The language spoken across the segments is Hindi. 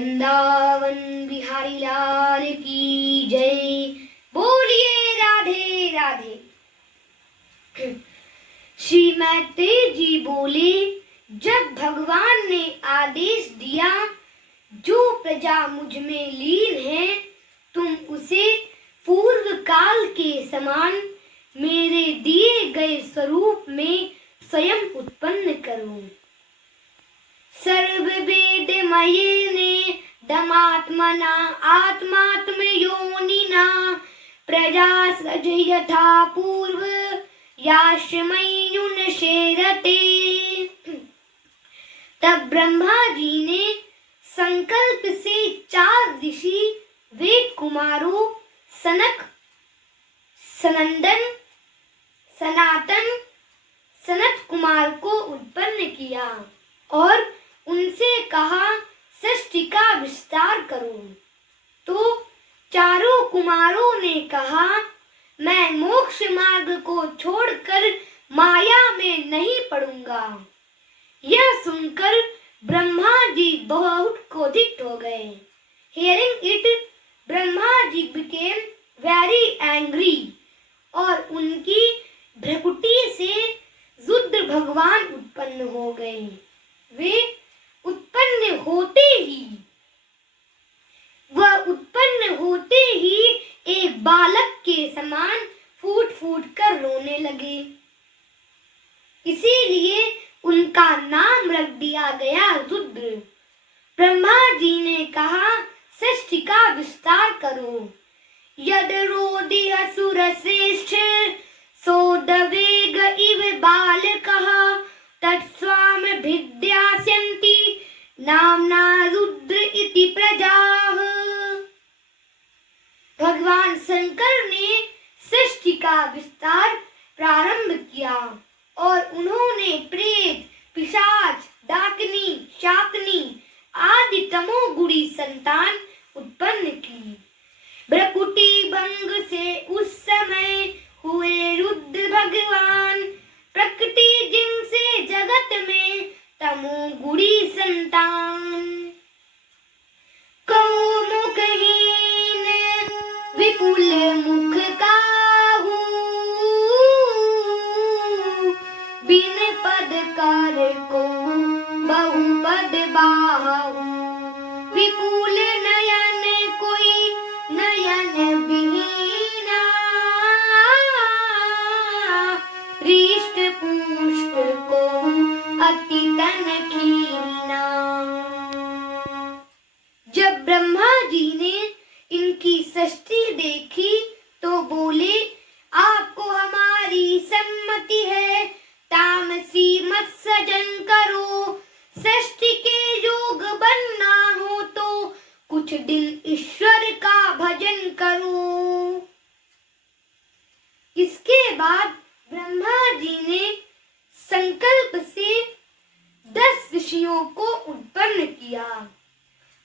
वृंदावन बिहारी लाल की जय। बोलिए राधे राधे। श्री मैत्रेय जी बोले, जब भगवान ने आदेश दिया, जो प्रजा मुझ में लीन है, तुम उसे पूर्व काल के समान मेरे दिए गए स्वरूप में स्वयं उत्पन्न करो। सर्व वेद मयेने दमात्मना आत्मात्म योनिना प्रजा सृज यथा पूर्व याश्मयुन शेरते। तब ब्रह्मा जी ने संकल्प से 4 ऋषि वेद कुमारों सनक, सनंदन, सनातन, सनत कुमार को उत्पन्न किया और उनसे कहा, सृष्टि का विस्तार करो। तो चारों कुमारों ने कहा, मैं मोक्ष मार्ग को छोड़कर माया में नहीं पड़ूंगा। यह सुनकर ब्रह्मा जी बहुत क्रोधित हो गए। Hearing it, Brahma ji became very angry और उनकी भ्रुकुटी से रुद्र भगवान उत्पन्न हो गए। वे उत्पन्न होते ही एक बालक के समान फूट फूट कर रोने लगे। इसीलिए उनका नाम रख दिया गया रुद्र। ब्रह्मा जी ने कहा, सृष्टि का विस्तार करो। यद रोदि असुर श्रेष्ठ सोदवेग इव बालकः तत्स्वाम भिद्यास्यन्ति नाम्ना रुद्र इति प्रजाः। भगवान शंकर ने सृष्टि का विस्तार प्रारंभ किया और उन्होंने प्रेत, पिशाच, डाकिनी, शाकनी आदि तमोगुणी संतान उत्पन्न की। भ्रुकुटी भंग से उस समय हुए रुद्र भगवान, प्रकृति जिनसे जगत में तमोगुणी संतान। कौ मुखहीन विपुल मुख काहू, बिन पद कर को बहुपद बाहु। विपुल नयन कोई नयन बिहीना, हृष्ट पुष्ट को अति तन कीना। जब ब्रह्मा जी ने इनकी सृष्टि देखी तो बोले, आपको हमारी सम्मति है, तामसी मत सजन करो। सृष्टि के योग बनना हो तो कुछ दिन ईश्वर का भजन करो। इसके बाद ब्रह्मा जी ने संकल्प से 10 ऋषियों को उत्पन्न किया।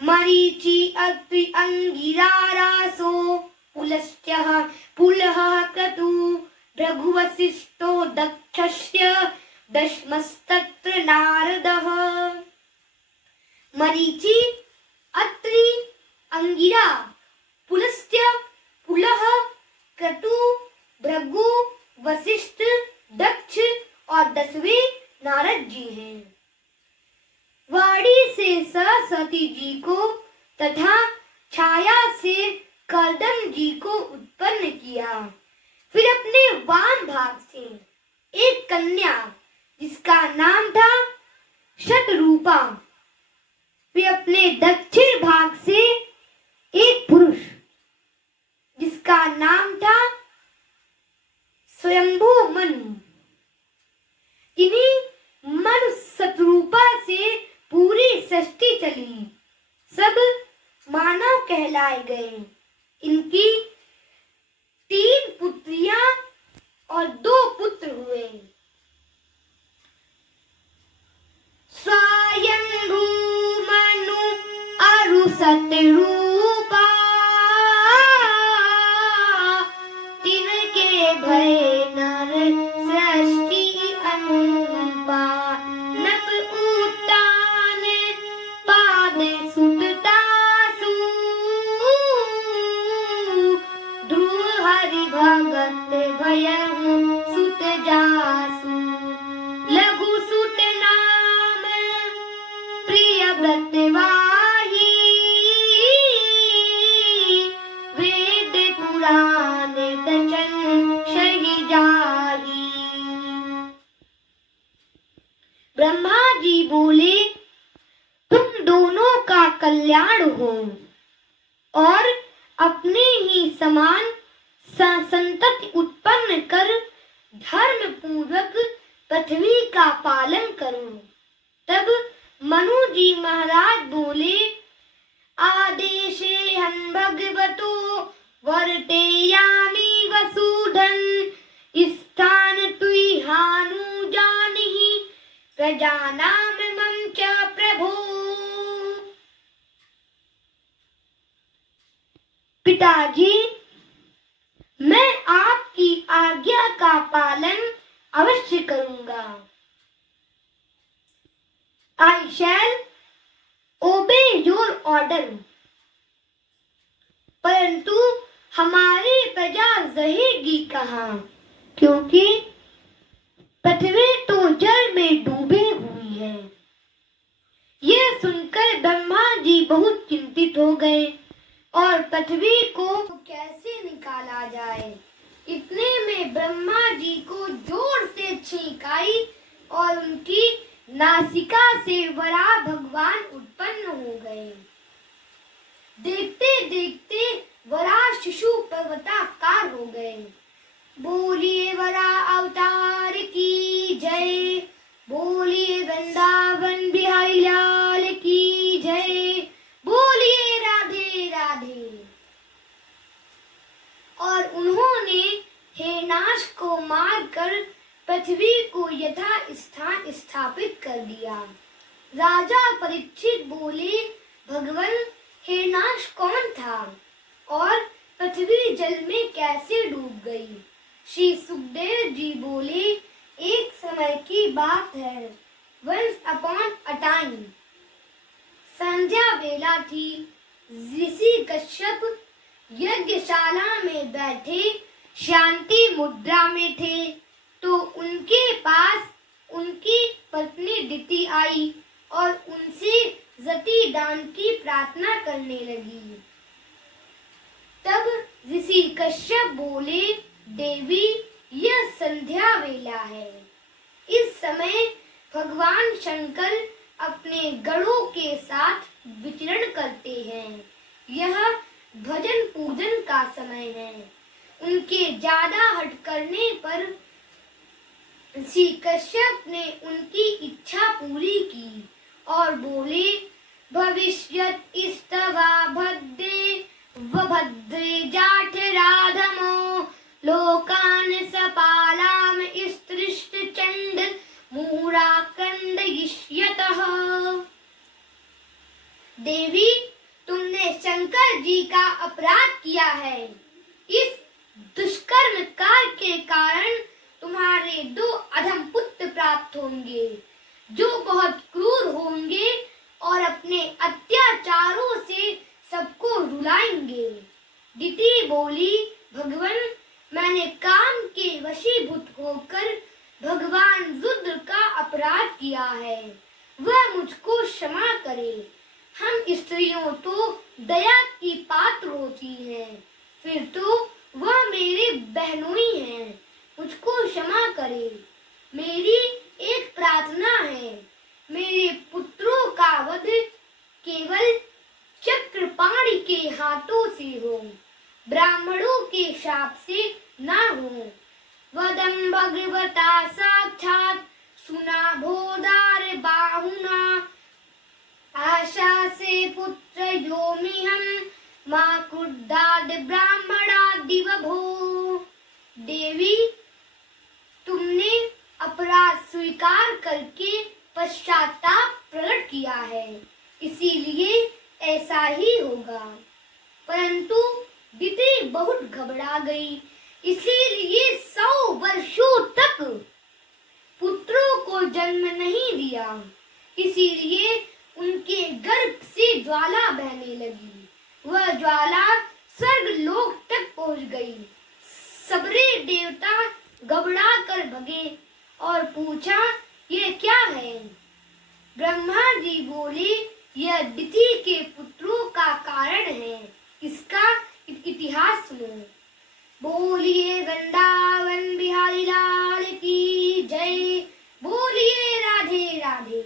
मरीचि, अत्रि, अंगिरा, रासो, पुलस्त्य, पुलह, क्रतु, भृगु, वसिष्ठो, दक्षस्य, दशमस्तत्र नारदः। मरीचि, अत्रि, अंगिरा, पुलस्त्य, पुलह, क्रतु, भृगु, वशिष्ठ, दक्ष और 10वें नारद जी हैं। वाणी से सरस्वती जी को तथा छाया से कर्दम जी को उत्पन्न किया। फिर अपने वाम भाग से एक कन्या जिसका नाम था शतरूपा, फिर अपने दक्षिण भाग से एक पुरुष जिसका नाम था स्वयंभू मनु। इन्हीं मनु शतरूपा से पूरी सृष्टि चली। सब मानव कहलाए गए। इनकी 3 पुत्रियां और 2 पुत्र हुए। स्वयंभू मनु अरु शतरूपा, तिनके भय नर सृष्टि अनुपा। नभ उतान पाद सुतता कल्याण हो और अपने ही समान संतति उत्पन्न कर धर्म पूर्वक पृथ्वी का पालन करो। तब मनु जी महाराज बोले, आदेशे हम भगवतो वर्तेयामि वसुधन स्थान तुई हानु जानिहि प्रजानाम मम च प्रभो। पिताजी, मैं आपकी आज्ञा का पालन अवश्य करूंगा। I shall obey your order। परंतु हमारी प्रजा रहेगी कहाँ, क्योंकि पृथ्वी तो जल में डूबी हुई है। यह सुनकर ब्रह्मा जी बहुत चिंतित हो गए और पृथ्वी को कैसे निकाला जाए। इतने में ब्रह्मा जी को जोर से छींक आई और उनकी नासिका से वराह भगवान उत्पन्न हो गए। देखते देखते वराह शिशु पर्वताकार हो गए। बोलिए वराह अवतार की जय, बोलिए वृंदावन बिहारी लाल की जय, बोलिए राधे राधे। और उन्होंने हेनाश को मारकर पृथ्वी को यथा स्थान स्थापित कर दिया। राजा परीक्षित बोले, भगवान हेनाश कौन था और पृथ्वी जल में कैसे डूब गई। श्री सुखदेव जी बोले, एक समय की बात है। वंस अपॉन अ टाइम, संध्या वेला थी। ऋषि कश्यप यज्ञशाला में बैठे शांति मुद्रा में थे तो उनके पास उनकी पत्नी दिति आई और उनसे रति दान की प्रार्थना करने लगी। तब ऋषि कश्यप बोले, देवी, यह संध्या वेला है। इस समय भगवान शंकर अपने गणों के साथ विचरण करते हैं। यह भजन पूजन का समय है। उनके ज्यादा हट करने पर ऋषि कश्यप ने उनकी इच्छा पूरी की और बोले, भविष्यत इस्तवा भद्रे व भद्रे जाठ राधमो लोकान सपालाम स्त्रिष्ट चंड मूराकंड यिष्यतः। देवी, तुमने शंकर जी का अपराध किया है। इस दुष्कर्म कार्य के कारण तुम्हारे 2 अधम पुत्र प्राप्त होंगे, जो बहुत क्रूर होंगे और अपने अत्याचारों से सबको रुलाएंगे। दिति बोली, भगवान, मैंने काम के वशीभूत होकर भगवान रुद्र का अपराध किया है। वह मुझको क्षमा करे। हम स्त्रियों तो दया की पात्र होती हैं, फिर तो वह मेरी बहनोई हैं। मुझको क्षमा करे। मेरी एक प्रार्थना है, मेरे पुत्रों का वध केवल चक्रपाणि के हाथों से हो, ब्राह्मणों के शाप से ना हो। वदम भगवता साक्षात सुना भोदार बाहुना, आशा से पुत्र योमि हम मां कुर्दाद ब्राह्मणा दिवभो। देवी, तुमने अपराध स्वीकार करके पश्चाताप प्रकट किया है, इसीलिए ऐसा ही होगा। परंतु दिति बहुत घबरा गई, इसीलिए 100 वर्षों तक पुत्रों को जन्म नहीं दिया। इसीलिए उनके गर्भ से ज्वाला बहने लगी। वह ज्वाला स्वर्ग लोक तक पहुंच गई। सबरे देवता घबरा कर भगे और पूछा, यह क्या है। ब्रह्मा जी बोले, यह दिति के पुत्रों का कारण है। इसका इतिहास सुनो। बोलिए वृंदावन बिहारी लाल की जय, बोलिए राधे राधे।